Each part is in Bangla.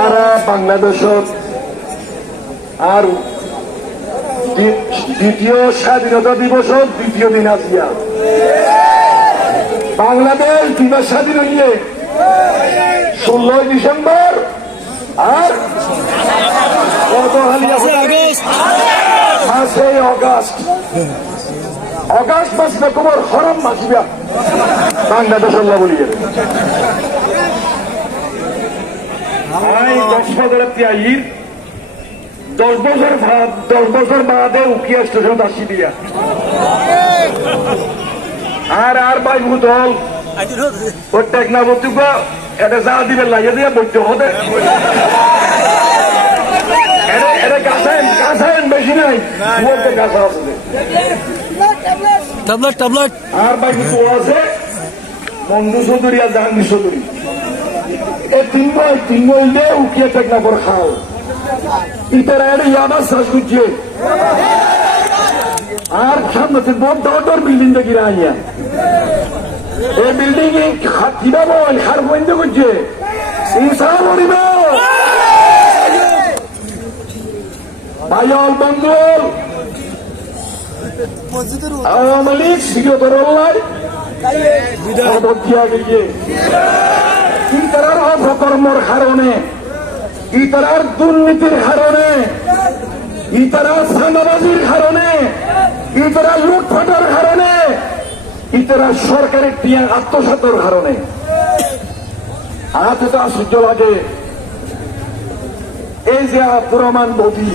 আর বাংলাদেশত আর দ্বিতীয় স্বাধীনতা দিবসত দ্বিতীয় দিন আসিয়া বাংলাদেশ দিবস স্বাধীন হইলে 16 ডিসেম্বর আর 5 অগাস্ট অগাস্ট মাস কোমর হরম মাসিবা বাংলাদেশ আল্লাহ বলিয়ে 10 বছর বাদে উকিয়া স্টেশন আসি দিয়া আর ভাই ভূতল ওর টেকনাবতী এটা যা দিবে লাগিয়ে দিয়ে বইতে হবে এটা গাছায়ন বেশি নাই গাছা আছে আর ভাই ভূত আছে মন্ডু চৌধুরী আর জাহাঙ্গীর চৌধুরী এই তিন বইলে উকিয়া টেকনাফর খাও ইতারা এটা ইয়াবার শ্বাস করছে আর সামনে বড় বিল্ডিং দেখি আইয়া এই বিল্ডিং কিবা বল হার বন্ধ করছে ইনসান করিব ভাইল বন্ধুল আওয়ামী লীগ সিগতরল্লাই ইতারার অপকর্মর কারণে ইতারার দুর্নীতির কারণে ইতারা সান্দাবাজির কারণে ইতারা লুটপাটের কারণে ইতারা সরকারের টিয়া আত্মসাতের কারণে হাতে তো আশ্চর্য লাগে এই যে প্রমাণ বধি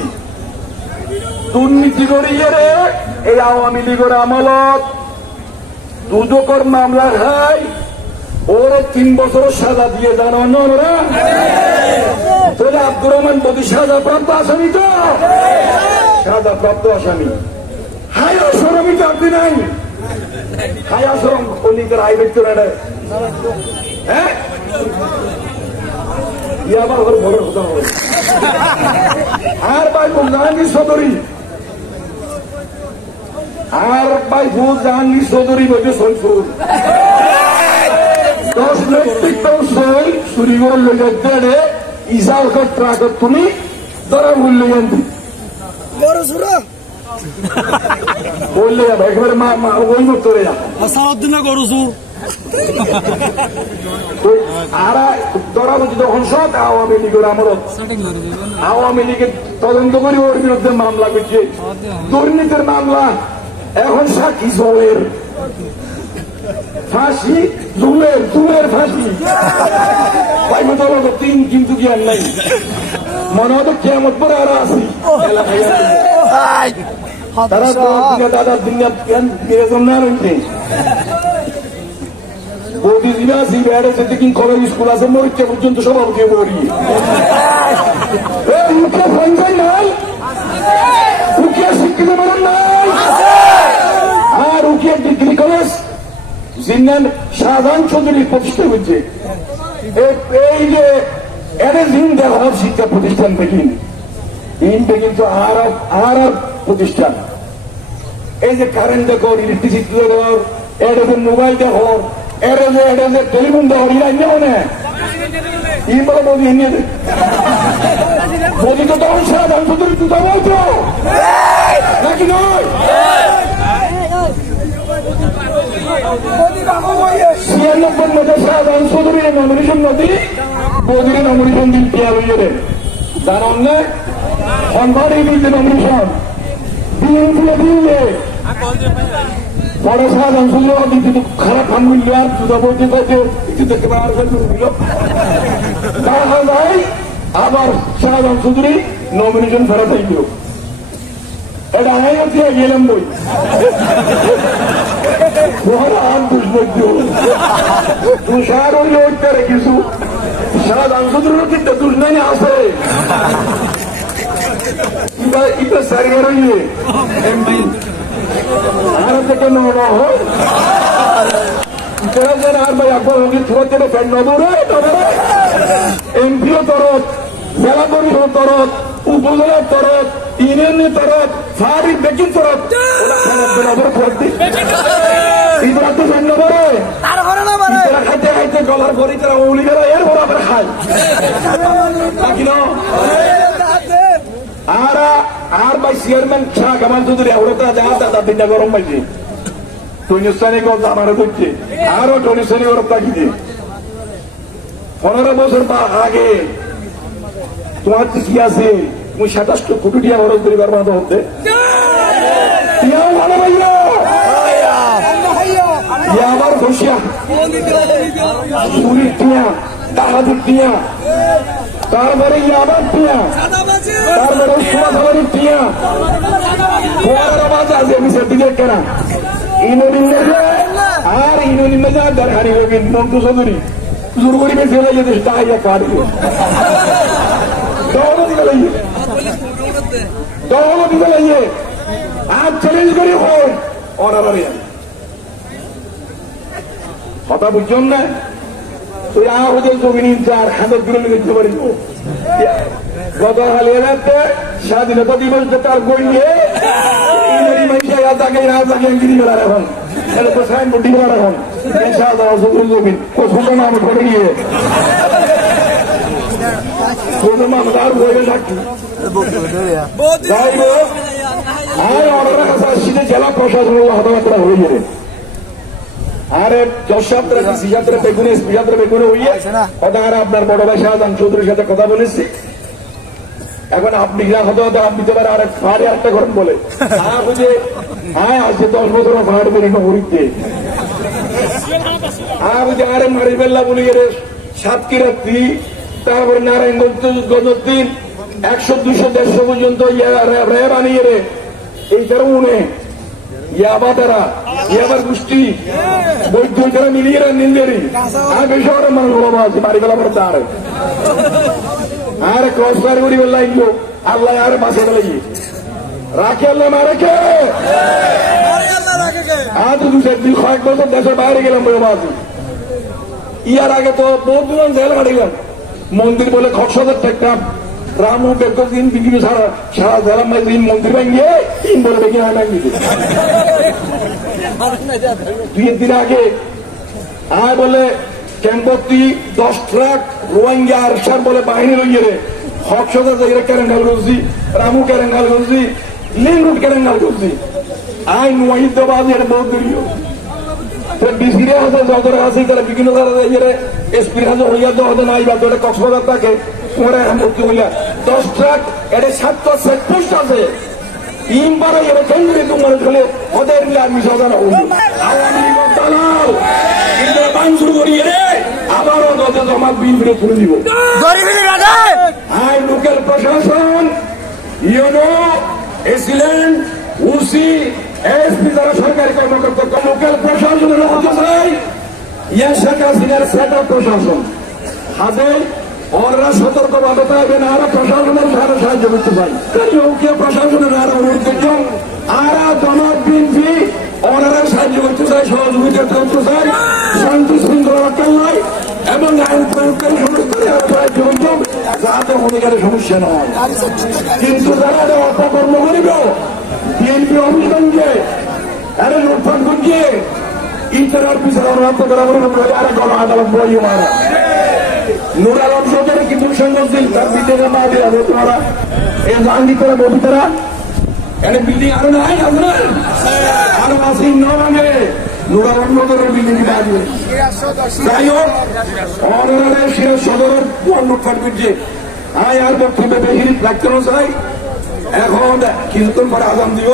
দুর্নীতি করিয়ে এই আওয়ামী লীগের আমলত দুদকর মামলা খায় ওরে 3 বছর সাজা দিয়ে জানো ওরা তাহলে আব্দুর রহমান বদি সাজাপ্রাপ্ত আসামি তো সাজাপ্রাপ্ত আসামি হাই আশ্রমী তো আপনি নাই হাই আশ্রম অলিকের হাই ব্যক্তি হ্যাঁ আবার ওর বড় কথা হবে আর ভাই জাহাঙ্গীর চৌধুরী আর ভাই ভূত জাহাঙ্গীর চৌধুরী বলছে সৈফুল 10 মেট্রিক টন সই চুরি করে লই যাতে ইসাল ট্রাক তুমি ধরা মূল্য জানতি বললে একবারে মা ওই মতো রে আসাউদ্দিন করছু আর ধরা বলছি তখন সব আওয়ামী লীগের আমলত আওয়ামী লীগের তদন্ত করে ওর বিরুদ্ধে মামলা করছে দুর্নীতির মামলা এখন সাক্ষী জলের ফাঁসি জুলের ফাঁসি ভাই মতো 3 কিন্তু কি আর নাই মনে হতো কেমন পরে আরো আসি তারা দাদার দুনিয়া না রয়েছে বৌদি দিনা সিবাইডে যেতে কি কলেজ স্কুল আছে মরিচা পর্যন্ত সভাপতি বলি মুখে সঞ্চয় নাই উকিয়া শিক্ষিত মানুষ নাই আর উকিয়া ডিগ্রি কলেজ জিন্নান শাহজাহান চৌধুরী প্রতিষ্ঠা হচ্ছে এই যে এটা জিন দেওয়া শিক্ষা প্রতিষ্ঠান থেকে কিন্তু আর প্রতিষ্ঠান এই যে কারেন্ট দেখো ইলেকট্রিসিটি দেখো এটা যে মোবাইল দেখো এটা যে টেলিফোন দেখো ইরা নেও না ই বলে বলি নিয়ে বলি তো তখন শাহজাহান চৌধুরী তুই বলছো নাকি নয় 96 মধ্যে শাহজাহান চৌধুরীর নমিনেশন নদী বদির নমিনেশন দিন পেয়ার হয়ে যাবে জানান না অনভার এই দিন নমিনেশন বিএনপি দিয়ে পরে শাহজাহান চৌধুরী কিন্তু খারাপ কাম মিলল আর জুদা বলতে কাছে একটু দেখতে পাওয়ার দিল দেখা যায় আবার শাহজাহান চৌধুরী নমিনেশন ফেরত হয়ে গেল এটা আগে গেলাম বই তুষার ওই ওইটারে কিছু শাহজাহান চৌধুরীর কিন্তু দুর্নানি আছে এটা সারিয়ে রইলে আর থেকে আর ভাই একবার ওকে থুয়াতে ফ্যান নবরে এমপিও তরফ জেলা পরিষদ তরফ উপজেলার তরফ ইউনিয়নের তরফ ফারি বেকিং তরফ খাইতে খাইতে যে গলার পরে তারা অলিগারা এর বরাবর খায় নাকি না আর ভাই চেয়ারম্যান শাহ কামাল চৌধুরী ওরা যা দাদা দিনটা গরম পাইছে টনিস্তানি গল্প আমারও করছে আরো টনিস্তানি গরম রাখিছে 15 বছর আগে তোমার কি আছে তুমি 27 কোটি টাকা খরচ করে পারবা তো হতে ভালো ভাইয়া আমার খুশিয়া চুরির টিয়া ডাকাতির টিয়া তারপরে ইয়াবার টিয়া তারপরে সোনাধারের টিয়া ফোয়ারার আওয়াজ আছে মিশে দিকে কেনা ইনুনিন আর ইনুনিন দরকারি হোক মন্টু চৌধুরী জোর করি বেশি হলে যেতে টাইয়া কাটবে দৌড় দিতে লাগিয়ে দৌড় দিতে লাগিয়ে আর চ্যালেঞ্জ করি হয় অনারারে কথা বুঝছেন না তুই আমাদের জমি চার হাজার দূরে লিখতে পারি গত হালিয়ে যাচ্ছে স্বাধীনতা দিবস তার গড়িয়ে তাকে গিরি বেড়ার এখন এটা তো সাইনবোর্ড দিয়ে এখন জমিন ছোট নাম করে গিয়ে ছোট নাম তার বইয়ে থাকি যাই হোক আর অর্ডারের কাছে আসছি যে জেলা প্রশাসন হতামাত্রা হয়ে যাবে আরে যশযাত্রা যাত্রা বেগুনে যাত্রা বেগুনে হইয়ে কথা আর আপনার বড় ভাই শাহজাহান চৌধুরীর সাথে কথা বলেছি এখন আপনি হয়তো আপনি তো আর ফাড়ে একটা করেন বলে বুঝে হ্যাঁ আজকে 10 বছর ফাড় বেরি হরিতে বুঝে আরে মারি বেল্লা বলি রে সাতক্ষীরাত্রি তারপরে নারায়ণগঞ্জ গজদ্দিন 100 200 150 পর্যন্ত রে বানিয়ে রে এই কারণে ইয়াবা তারা ইয়াবার গোষ্ঠী বৈদ্য তারা মিলিয়ে নিন্দেরি আর বেশি মানুষ বলা আছে বাড়ি বেলা পরে তার আর ক্রস ফায়ার করি বললাম আল্লাহ আর বাঁচে লাগি রাখে আল্লাহ মারে কে আজ দুই কয়েক বছর দেশের বাইরে গেলাম বলে বাঁচি ইয়ার আগে তো বহুদিন জেল কাটিলাম মন্দির বলে খরচদের ঠেকতাম রামু বেকর দিন বিক্রি সারা সারা জেলা দিন মন্দির ভেঙে তিন বলে দেখি না ভেঙে 2 দিন আগে আয় বলে ক্যাম্পতি 10 ট্রাক রোহিঙ্গা আরসার বলে বাহিনী লইয়ে রে হকসদা জায়গা কেরেঙ্গাল করছি রামু কেরেঙ্গাল করছি লিঙ্ক রুট কেরেঙ্গাল করছি আই নুয়াইদাবাদ এটা বহুত দূরীয় ডিসিরে আছে যতটা আছে তারা বিভিন্ন জায়গায় এসপির হাজার হইয়া তো নাই বা কক্সবাজার থাকে তোমার ভর্তি হইলা 10 ট্রাক এটা 7 চেকপোস্ট আছে ইমবারে এটা কেন্দ্রে তোমার চলে ওদের আর্মি সদর আওয়ামী লীগ দালাল কিন্তু বান শুরু করিয়ে রে আবারও ওদের জমা বিল ফিরে তুলে দিব লোকাল প্রশাসন ইউনো এসিলেন্ট উসি এসপি যারা সরকারি কর্মকর্তা লোকাল প্রশাসনের হতে চাই ইয়া শেখ হাসিনার সেটা প্রশাসন হাতে ওরা সতর্কভাবে থাকবেন আর প্রশাসনের ধারে সাহায্য করতে চাই কেউ প্রশাসনের আর অনুরোধ করছেন আর জমাত বিএনপি ওনারা সাহায্য করতে চাই সহযোগিতা করতে চাই শান্তি শৃঙ্খলা রক্ষা নয় এবং আইন প্রয়োগকারী সাহায্য করছেন যাতে অধিকারের সমস্যা নয় কিন্তু যারা এটা অপকর্ম করিব বিএনপি অভিযানকে আরে লুটপাট করছে ইন্টার পিছনে রক্ত করা আরে গণ আদালত বই মারা নুর আলম সরকারের কিন্তু সংগঠন তার বিদ্যুৎ না দিয়ে হবে তোমরা এই গান্ধী করে ববিতারা এটা বিল্ডিং আরো নাই আপনার আরো আসি নবাঙ্গে নুর আলম সরকারের বিল্ডিং বাড়বে যাই হোক অনারে সিরাজ সদরের লুটপাট করছে আয় আর বক্তব্য বেশি রাখতে চাই এখন কিছুক্ষণ পরে আজান দিব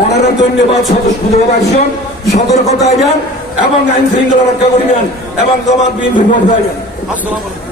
ওনারা ধন্যবাদ স্বতঃস্ফূর্ত আসছেন সতর্কতা আইবেন এবং আইন শৃঙ্খলা রক্ষা করিবেন এবং জমাত বিএনপি ভোট পাইবেন। আসসালামু আলাইকুম।